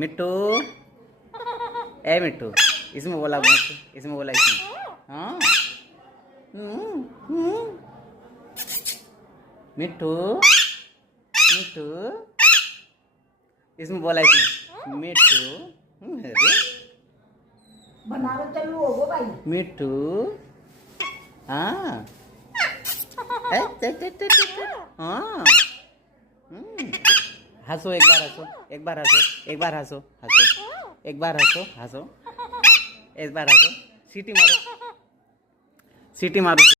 मिट्टू, ए मिट्टू, इसमें बोला मिट्टू, इसमें बोला इसमें। हाँ मिट्टू, मिट्टू, इसमें बोला इसमें मिट्टू। बनारस चलू होगो भाई मिट्टू। हाँ हाँ हंसो, एक बार हंसो, एक बार हंसो, एक बार हंसो, हंसो, एक बार हंसो, हंसो, एक बार हंसो, सीटी मारो, सीटी मारो।